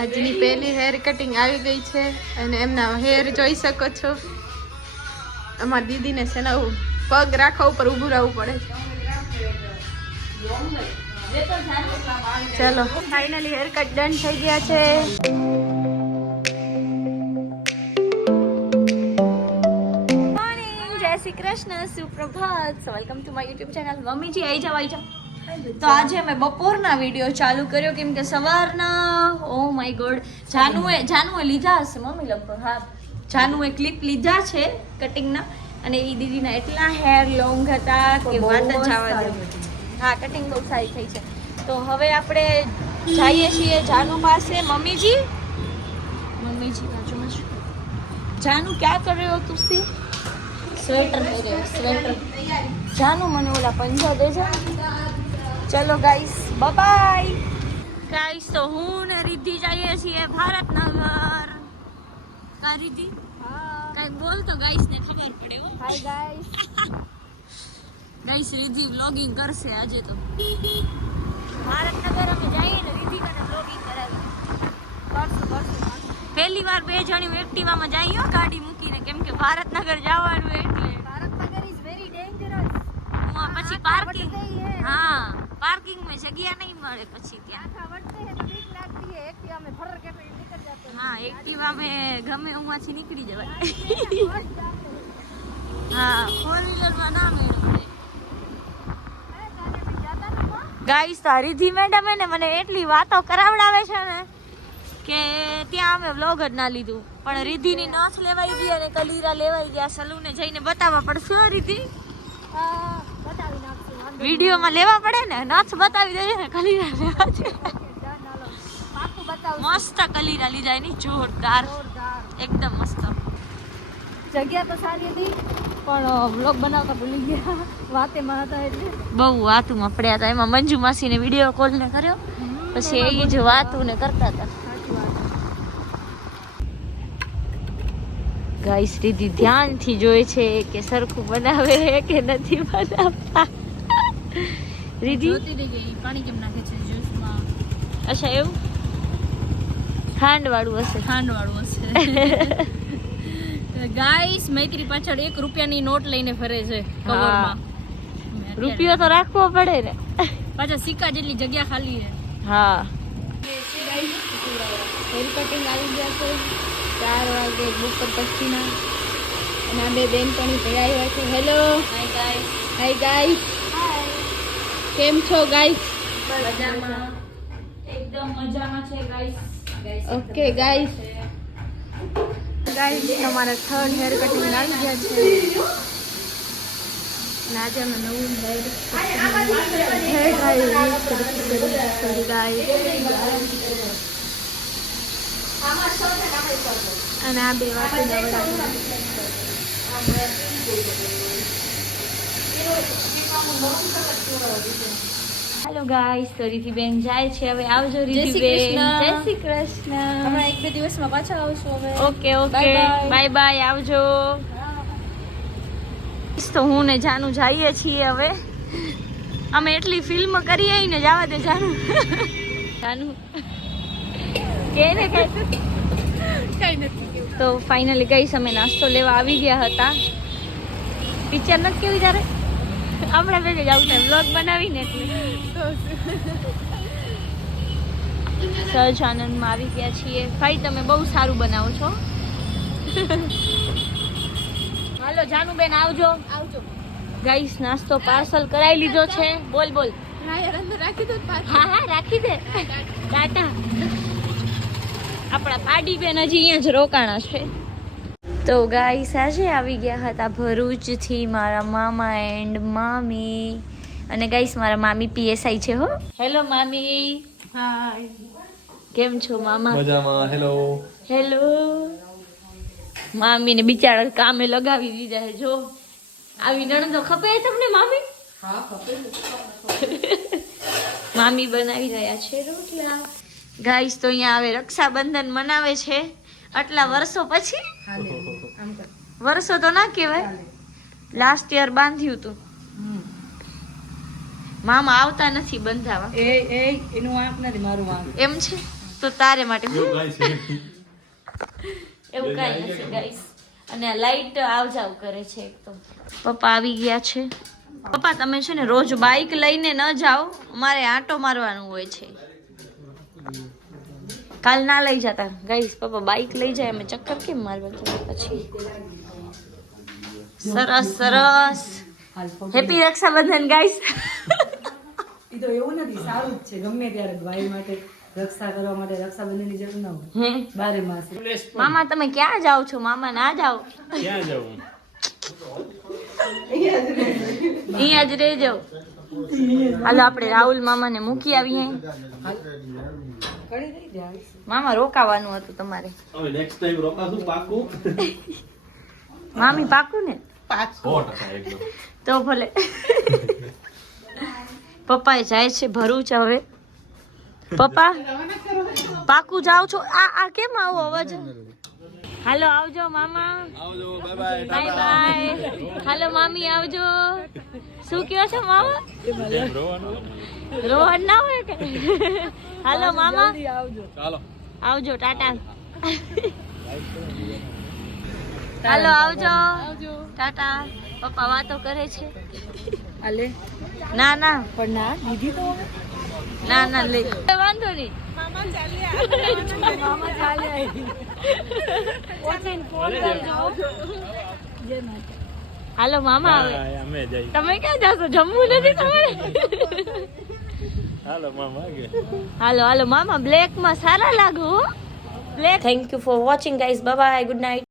આજની પહેલી hair cutting આવી ગઈ છે અને એમના હેર જોઈ શકો છો. અમારી દીદીને છે ને પગ રાખવા ઉપર ઊભું રહેવું પડે છે. ચલો ફાઇનલી હેર કટ ડન થઈ ગયા છે. મોર્નિંગ, જય શ્રી કૃષ્ણ, સુપ્રભાત, welcome to my YouTube channel. મમ્મીજી આવી જાવ. તો આજે મેં બપોરના વિડીયો ચાલુ કર્યો કેમ કે સવારના ઓ માય ગોડ જાનુએ લીધા હશે મમ્મી લગભગ. હા, જાનુએ ક્લિપ લીધા છે કટિંગના અને એ દીદીના એટલા હેર લોંગ હતા કે વાત જ જવા દે. હા, કટિંગ બહુ સારી થઈ છે. તો હવે આપણે જઈએ છીએ જાનુ પાસે. મમ્મીજી બાજુમાં શું જાનુ ક્યાં કર રહ્યો તું? સી સ્વેટર પહેર્યો, સ્વેટર. જાનુ મને ઓલા પંજા દેજો. ચલો ગાઈસ, બાય ગાઈસ. તો હું ને રિદ્ધિ જઈએ છીએ ભારતનગર. કા રિદ્ધિ? હા, કઈ બોલ તો ગાઈસ ને ખબર પડે. હો, hi guys. Guys, Riddhi vlogging કરશે આજે તો. ભારતનગર અમે જઈએ ને રિદ્ધિ કને વ્લોગિંગ કરાવી. કરશું. પહેલી વાર બે જણી એક્ટિવામાં જઈએ ગાડી મૂકીને, કેમ કે ભારતનગર જવાનું એટલે. Bharatnagar is very dangerous. પછી પાર્કિંગ, હા, पार्किंग में जगह नहीं મળે પછી ત્યાં. હા, એક્ટિવા में ગમે ઉમાંથી નીકળી જવાય. હા, 4 વ્હીલર માં ના મેળવે. ગાઈસ, રિદ્ધિ મેડમ ને મને એટલી વાતો કરાવડાવે છે ને કે ત્યાં અમે વ્લોગ જ ના લીધું. પણ રિદ્ધિ ની નથ લેવાઈ ગઈ અને કલીરા લેવાઈ ગયા. સલૂને જઈને બતાવવા પડશે. રિદ્ધિ વિડિયો માં લેવા પડે ને, નથ બતાવી દઈએ ને, કલીરા લેવા છે. મસ્ત કલીરા લીધા એની, જોરદાર, એકદમ મસ્ત. જગ્યા તો સારી હતી પણ વ્લોગ બનાવતા ભૂલી ગયા. વાતેમાં હતા એટલે બહુ વાતુમાં પડ્યા હતા. એમાં મંજુ માસીને વિડીયો કોલ ને કર્યો, પછી એ જ વાતું ને કરતા હતા. ગાઈસ, રિદ્ધિ ધ્યાનથી જોઈ છે કે સરખું બનાવે કે નથી બનાવતા. રિદ્ધિ પાણી કેમ નાખે છે જ્યુસમાં? અચ્છા, એવું ખાંડ વાળું હશે. ગાઈસ, મૈત્રી પાછળ 1 રૂપિયાની નોટ લઈને ફરે છે કવરમાં. રૂપિયો તો રાખવો પડે ને, પાછા સિક્કા જેટલી જગ્યા ખાલી છે. હા, હેર કટિંગ આવી ગયા છે 4 વાગે બપોર પછીના. અને આ બે બેનપણી ભેળાઈ છે. Hello, hi guys. કેમ છો ગાઈસ? મજામાં, એકદમ મજામાં છે ગાઈસ. ઓકે ગાઈસ, તમારા 3rd હેર કટિંગ આવી ગયા છે. અને આજે અમે નવું હેર ડ્રાય યુઝ કરી ગાઈસ. અને આ બે વાટકી હેલો ગાઈસ, તો રિદ્ધિ બેન જાય છે હવે. આવજો રિદ્ધિ બેન. જય શ્રી કૃષ્ણ. હમણાં 1-2 દિવસમાં પાછા આવશું હવે. ઓકે, બાય બાય, આવજો. તો હું ને જાનુ જઈએ છીએ હવે. અમે એટલી ફિલ્મ કરીએ ને, જવા દે જાનુ. કે ને કઈ નથી. તો ફાઇનલી ગાઈસ, અમે નાસ્તો લેવા આવી ગયા હતા. પિક્ચર નથી કેવી ત્યારે હમણાં ભેગે જાવ ને વ્લોગ બનાવીને એટલે સહજાનંદમાં આવી ગયા છીએ. ભાઈ, તમે બહુ સારું બનાવો છો. હાલો જાનુબેન, આવજો. ગાઈસ, નાસ્તો પાર્સલ કરાવી લીધો છે. બોલ રાખી દો. હા, રાખી દે. ટાટા. આપણા પાડી બેન હજી અહીંયા જ રોકાણા છે. તો ગાઈસ, આજે આવી ગયા હતા ભરૂચથી મારા મામા એન્ડ મામી. અને ગાઈસ, મારા મામી PSI છે. હો, હેલો મામી. હાય, કેમ છો મામા? મજામાં. હેલો. મામીને બિચારા કામે લગાવી દીધા છે. જો આવી નણંદો ખપે તમને મામી? હા, ખપે. મામી બનાવી રહ્યા છે રોટલા. ગાઈસ, તો અહીંયા હવે રક્ષાબંધન મનાવે છે આટલા વર્ષો પછી. વર્ષો તો ના કહેવાય, લાસ્ટ યર બાંધ્યું હતું. મામા આવતા નથી બંધાવા. એનું વાંક નથી, મારું વાંક. એમ છે. તો તારે માટે એવું કાંઈ છે એવું કાંઈ નથી ગાઈસ. અને આ લાઈટ આવ જાવ કરે છે એક તો. પપ્પા આવી ગયા છે. પપ્પા તમે છે ને રોજ બાઈક લઈને ન જાઓ, અમારે આંટો મારવાનું હોય છે. કાલ ના લઈ જતા ગાઈસ, પપ્પા બાઈક લઈ જાય અમે ચક્કર કેમ મારવા જઈએ પછી. સરસ સરસ. Happy Rakshabandhan guys. એ તો એવું નથી, સારું જ છે. ગમે ત્યારે ભાઈ માટે રક્ષા કરવા માટે રક્ષાબંધનની જરૂર ના હોય. બારે માસ. મામા તમે ક્યાં જાઓ છો? મામા ના જાઓ, ક્યાં જવું અહીંયા જ રહેજો. હાલો આપણે રાહુલ મામાને મૂકી આવીએ. કરી દઈ જાય. મામા રોકાવાનું હતું તમારે. હવે નેક્સ્ટ ટાઈમ રોકાશું પાકું. મામી પાકું ને? 100% એકદમ. તો ભલે. પપ્પા જાય છે ભરૂચ હવે. પપ્પા પાકું જાવ છો? આ કેમ આવો અવાજ? હાલો આવજો મામા. આવજો, બાય બાય બાય. હાલો મામી આવજો. શું કહો છો મામા? રોહન ના હોય કે? હાલો મામા ચાલો આવજો, ટાટા. હાલો આવજો, ટાટા. પપ્પા વાતો કરે છે. આલે ના ના પણ ના દીદી તો ના ના લે વાંધો નહીં. મામા ચાલે હાલો મામા આવે. અમે જઈ તમે ક્યાં જાશો? જમવું નથી તમારે? હાલો મામા કે હાલો હાલો મામા, બ્લેક માં સારા લાગો. Black. Thank you for watching guys. Bye bye. Good night.